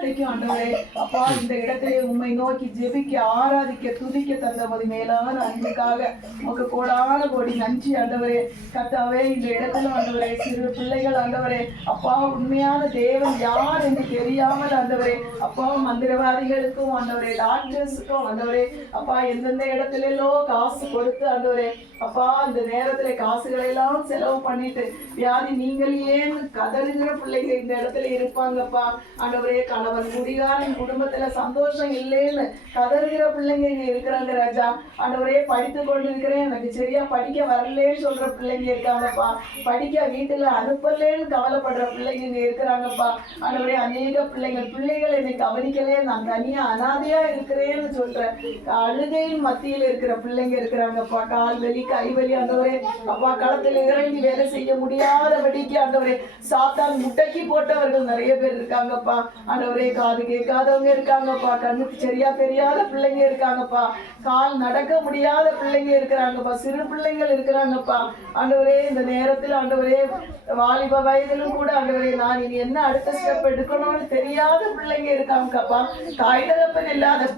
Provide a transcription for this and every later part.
ஆண்டவரே அப்பா, இந்த இடத்திலே உம்மை நோக்கி ஜெபிக்க, ஆராதிக்க, துதிக்க தந்த ஒரு மேலான அன்புக்காக உமக்கு கோடான கோடி நன்றி ஆண்டவரே. கர்த்தாவே, இந்த இடத்துல ஆண்டவரே சிறு பிள்ளைகள் ஆண்டவரே அப்பா, உண்மையான தேவன் யார் என்று தெரியாமல் ஆண்டவரே அப்பா, மந்திரவாதிகளுக்கும் ஆண்டவரே, டாக்டர்ஸுக்கும் ஆண்டவரே அப்பா, எந்தெந்த இடத்துலோ காசு கொடுத்து ஆண்டவரே அப்பா, அந்த நேரத்துல காசுகளை எல்லாம் செலவு பண்ணிட்டு வியாதி நீங்கள் ஏன் கதறுகிற பிள்ளைங்க இந்த இடத்துல இருப்பாங்கப்பா ஆண்டவரே. கணவன் குடிகாரன், குடும்பத்துல சந்தோஷம் இல்லைன்னு கதறுகிற பிள்ளைங்க இங்க இருக்கிறாங்க ராஜா ஆண்டவரே. படித்து கொண்டு இருக்கிறேன், எனக்கு சரியா படிக்க வரலன்னு சொல்ற பிள்ளைங்க இருக்காங்கப்பா. படிக்க வீட்டுல அனுப்பலேன்னு கவலைப்படுற பிள்ளைங்க இங்க இருக்கிறாங்கப்பா ஆண்டவரே. அநேக பிள்ளைகள் என்னை கவனிக்கலே, நான் தனியா அனாதையா இருக்கிறேன்னு சொல்ற அழுகையின் மத்தியில் இருக்கிற பிள்ளைங்க இருக்கிறாங்கப்பா. கால் வலி, கை வலி ஆண்டவரே அப்பா, களத்தில் இறங்கி வேலை செய்ய முடியாதபடிக்கு ஆண்டவரே சாத்தான் முட்டைக்கு போட்டவர்கள் நிறைய பேர் இருக்காங்கப்பா ஆண்டவரே. காது கேட்காதவங்க இருக்காங்கப்பா, கண்ணுக்கு சரியா தெரியாத பிள்ளைங்க இருக்காங்கப்பா, கால் நடக்க முடியாத பிள்ளைங்க இருக்கிறாங்கப்பா, சிறு பிள்ளைங்கள் இருக்கிறாங்கப்பா ஆண்டவரே. இந்த நேரத்தில் ஆண்டவரே வாலிப வயதிலும் கூட ஆண்டவரே நான் இனி என்ன அடுத்த ஸ்டெப் எடுக்கணும்னு தெரியாத பிள்ளைங்க இருக்காங்கப்பா. தாய் தகப்பன் இல்லாத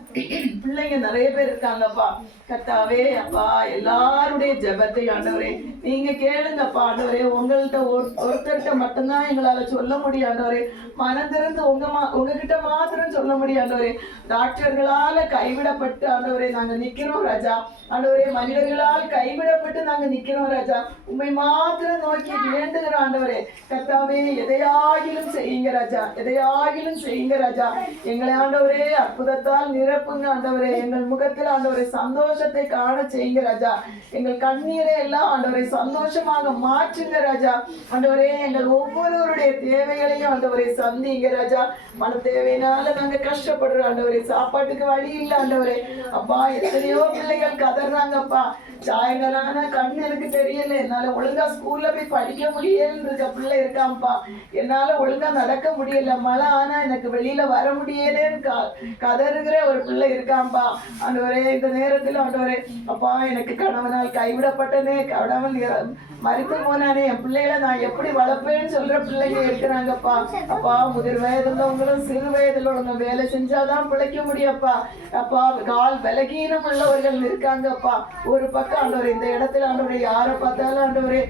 பிள்ளைங்க நிறைய பேர் இருக்காங்கப்பா. கர்த்தாவே அப்பா, எல்லாருடைய ஜெபத்தை ஆண்டவரே நீங்க கேளுங்கப்பா ஆண்டவரே. உங்கள்கிட்ட ஒருத்தர்கிட்ட மட்டும்தான் எங்களால சொல்ல முடியும் ஆண்டவரே. மனம் திறந்து உங்ககிட்ட மாத்திரம் சொல்ல முடியும் ஆண்டவரே. டாக்டர்களால கைவிடப்பட்டு ஆண்டவரே நாங்க நிக்கிறோம் ராஜா ஆண்டவரே. மனிதர்களால் கைவிடப்பட்டு நாங்க நிக்கிறோம் ராஜா. உண்மை மாத்திரம் நோக்கி வேண்டுகிறோம் ஆண்டவரே. கர்த்தாவே, எதையாகிலும் செய்யுங்க ராஜா, எதையாகிலும் செய்யுங்க ராஜா. எங்களை ஆண்டவரே அற்புதத்தால் நிரப்புங்க ஆண்டவரே. எங்கள் முகத்தில் ஆண்டவரே சந்தோஷத்தை காண செய்யுங்க ராஜா. எங்கள் கண்ணீரை எல்லாம் ஆண்டவரை சந்தோஷமாக மாற்றுங்க ராஜா ஆண்டவரே. எங்கள் ஒவ்வொருவருடைய தேவைகளையும் ஆண்டவரை சந்திங்க ராஜா. மன தேவையினால நாங்க கஷ்டப்படுறோம் ஆண்டவரே. சாப்பாட்டுக்கு வழி இல்லை ஆண்டவரே அப்பா. எத்தனையோ பிள்ளைகள் கதறாங்கப்பா. சாயங்காலான கண் எனக்கு தெரியல, என்னால ஒழுங்கா ஸ்கூல்ல போய் படிக்க முடியலன்னு இருக்க பிள்ளை இருக்கான்ப்பா. என்னால ஒழுங்கா நடக்க முடியல, மழை ஆனா எனக்கு வெளியில வர முடியலேன்னு கதறுகிற ஒரு பிள்ளை இருக்கான்ப்பா ஆண்டவரே. இந்த நேரத்துல ஆண்டவரே அப்பா, எனக்கு கணவனால் கைவிடப்பட்டனே, கணவன் மறித்து போனானே, என் பிள்ளைகளை நான் எப்படி வளர்ப்பேன்னு சொல்ற பிள்ளைங்க இருக்கிறாங்கப்பா அப்பா. முதிர் வயதுள்ளவங்களும் சிறு வயதுல உள்ளவங்க வேலை செஞ்சாதான் பிழைக்க முடியப்பா அப்பா. கால் பலகீனம் உள்ளவர்கள் இருக்காங்கப்பா. ஒரு பக்கம் ஆண்டவரே இந்த இடத்துல ஆண்டவரே யாரை பார்த்தாலும் ஆண்டவரே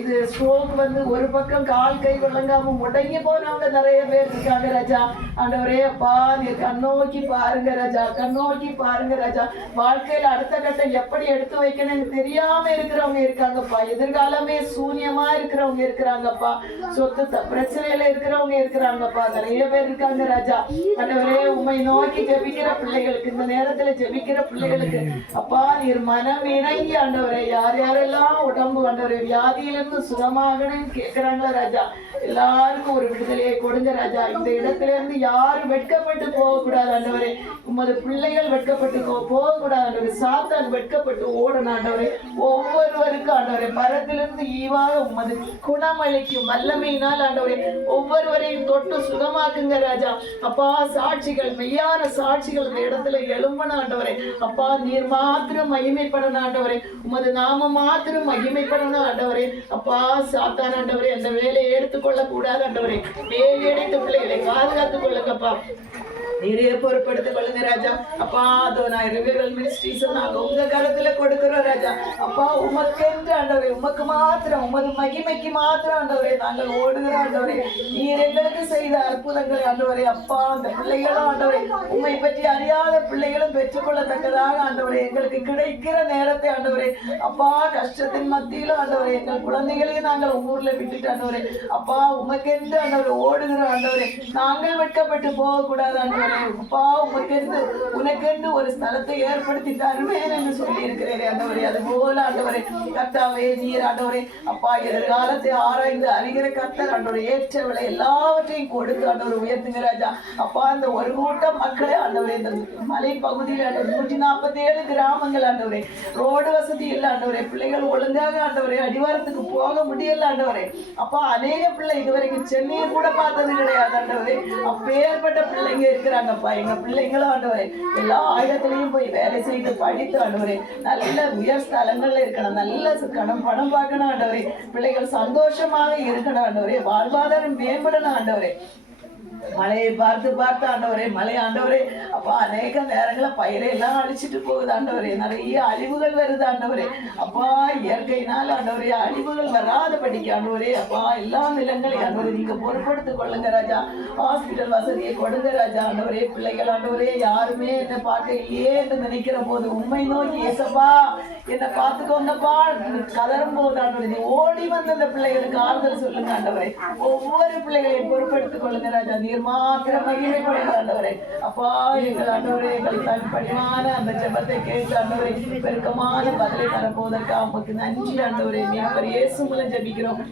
இது ஸ்ட்ரோக் வந்து ஒரு பக்கம் கால் கை விளங்காம முடங்கி போனவங்க நிறைய பேர் இருக்காங்க ராஜா ஆண்டவரே. அப்பா, நீ கண்ணோக்கி பாருங்க ராஜா, கண்ணோக்கி பாருங்க ராஜா. வாழ்க்கையில அடுத்த கட்டம் எப்படி எடுத்து வைக்கணும்னு தெரியாம இருக்கிறவங்க இருக்காங்கப்பா. எதிர்காலமே சூன்யமா இருக்கிறவங்க இருக்கிறாங்கப்பா. சொத்து பிரச்சனையில இருக்கிறவங்க இருக்கிறாங்கப்பா. நிறைய பேர் இருக்காங்க ராஜா ஆண்டவரே. உண்மை நோக்கி ஜெபிக்கிற பிள்ளைகளுக்கு, இந்த நேரத்துல ஜெபிக்கிற பிள்ளைகளுக்கு அப்பா நீர் மனம் இறங்கி ஆண்டவரே யார் யாரெல்லாம் உடம்பு ஆண்டவரே வியாதியிலிருந்து சுகமாகணும்னு கேட்கிறாங்களா ராஜா, எல்லாருக்கும் ஒரு விடுதலையை கொடுங்க ராஜா. இந்த இடத்துல இருந்து யாரும் வெட்கப்பட்டு போகக்கூடாது ஆண்டவரே. உமது பிள்ளைகள் வெட்கப்பட்டு போகக்கூடாது ஆண்டவரே. சாத்தான் வெட்கப்பட்டு ஓடணும் ஆண்டவரே. ஒவ்வொருவருக்கும் ஆண்டவரே மரத்திலிருந்து ஈவாக உமது குணமளிக்கும் வல்லமையினால் ஆண்டவரே ஒவ்வொருவரையும் தொட்டு சுகமாக்குங்க ராஜா அப்பா. சாட்சிகள், மெய்யான சாட்சிகள் இந்த இடத்துல எழும்பணும் ஆண்டவரே அப்பா. நீர் மாத்திரம் மகிமைப்படணும் ஆண்டவரே. உமது நாம மாத்திரம் மகிமைப்படணும் ஆண்டவரே அப்பா. சாத்தான் ஆண்டவரே அந்த வேலையை எடுத்துக்கொள்ள கூடாது ஆண்டவரே. வேலை அடைத்த பிள்ளைகளை பாதுகாத்துக் கொள்ளுங்கப்பா. நீரே பொறுப்படுத்திக் கொள்ளுங்க ராஜா அப்பா. அதோ நான் ரிவைவல் மினிஸ்ட்ரிஸ் நாங்க உங்க கருத்துல கொடுக்கிறோம் ராஜா அப்பா. உமக்கென்று ஆண்டவரே, உமக்கு மாத்திரம், உமது மகிமைக்கு மாத்திரம் ஆண்டவரே நாங்கள் ஓடுகிறோம் ஆண்டவரே. நீர் எங்களுக்கு செய்த அற்புதங்கள் ஆண்டவரே அப்பா. அந்த பிள்ளைகளும் ஆண்டவரே உண்மை பற்றி அறியாத பிள்ளைகளும் பெற்றுக்கொள்ளத்தக்கதாக ஆண்டவரே எங்களுக்கு கிடைக்கிற நேரத்தை ஆண்டவரே அப்பா. கஷ்டத்தின் மத்தியிலும் ஆண்டவரே எங்கள் குழந்தைகளையும் நாங்கள் ஊர்ல விட்டுட்டு ஆண்டவரே அப்பா உமக்கென்று ஆண்டவரே ஓடுகிறோம் ஆண்டவரே. நாங்கள் வெட்கப்பட்டு போகக்கூடாது ஆண்டவரே அப்பா. உனக்கென்று ஒரு ஸ்தலத்தை ஏற்படுத்தி தருவேன் என்று சொல்லி இருக்கிறேன் ஆண்டவரே. அது போல ஆண்டவரே கர்த்தாவே நீர் ஆண்டவரே அப்பா எதிர்காலத்தை ஆராய்ந்து அறிகிற கர்த்தர் ஆண்டவரே ஏற்ற விலை எல்லாவற்றையும் கொடுத்து ஆண்டவர் உயர்த்துங்க ராஜா அப்பா. அந்த ஒரு கூட்டம் மக்களை ஆண்டவரே இந்த மலை பகுதியில் 147 கிராமங்கள் ஆண்டவரே ரோடு வசதி இல்லை ஆண்டவரே. பிள்ளைகள் ஒழுங்காக ஆண்டவரே அடிவாரத்துக்கு போக முடியல ஆண்டவரே அப்பா. அநேக பிள்ளை இதுவரைக்கும் சென்னையை கூட பார்த்தது கிடையாது ஆண்டவரே. அப்பேற்பட்ட பிள்ளைங்க இருக்கிறாங்கப்பா. எங்க பிள்ளைங்களும் ஆண்டவரே எல்லா இடத்துலயும் போய் வேலை செய்து படித்து ஆண்டவரே நல்ல உயர் ஸ்தலங்கள்ல இருக்கணும், நல்ல பணம் பார்க்கணும் ஆண்டவரே. பிள்ளைகள் சந்தோஷமாக இருக்கணும் ஆண்டவரே. வாழ்வாதாரம் மேம்படணும் ஆண்டவரே. மழையை பார்த்து பார்த்து ஆண்டவரே, மழை ஆண்டவரே அப்பா அநேக நேரங்களில் பயிரை எல்லாம் அழிச்சிட்டு போகுது ஆண்டவரே, நிறைய அழிவுகள் வருது ஆண்டவரே அப்பா. இயற்கையினால் ஆண்டவரே அழிவுகள் வராதபடிக்கு ஆண்டவரே அப்பா எல்லா நிலங்களையும் ஆண்டவரே நீங்க பொறுப்படுத்திக் கொள்ளுங்க ராஜா. ஹாஸ்பிட்டல் வசதியை கொடுங்க ராஜா ஆண்டவரே. பிள்ளைகள் ஆண்டவரே யாருமே என்ன பார்க்க இல்லையே என்று நினைக்கிற போது உண்மை நோக்கி ஏசப்பா என்னை பார்த்துக்கோங்கப்பா கதறும் போது ஆண்டவரே நீ ஓடி வந்து அந்த பிள்ளைகளுக்கு ஆறுதல் சொல்லுங்க ஆண்டவரே. ஒவ்வொரு பிள்ளைகளையும் பொறுப்படுத்திக் கொள்ளுங்க ராஜா. நீர் மாத்திரம் மகிமைப்படுங்க ஆண்டவரே அப்பா. எங்கள் ஆண்டவரே எங்கள் தனிப்படியான அந்த ஜெபத்தை கேட்டு ஆண்டவரே பெருக்கமான பதிலை தரப்போவதற்காக உமக்கு நன்றி ஆண்டவரே. மீட்பர் இயேசு மூலம் ஜெபிக்கிறோம்.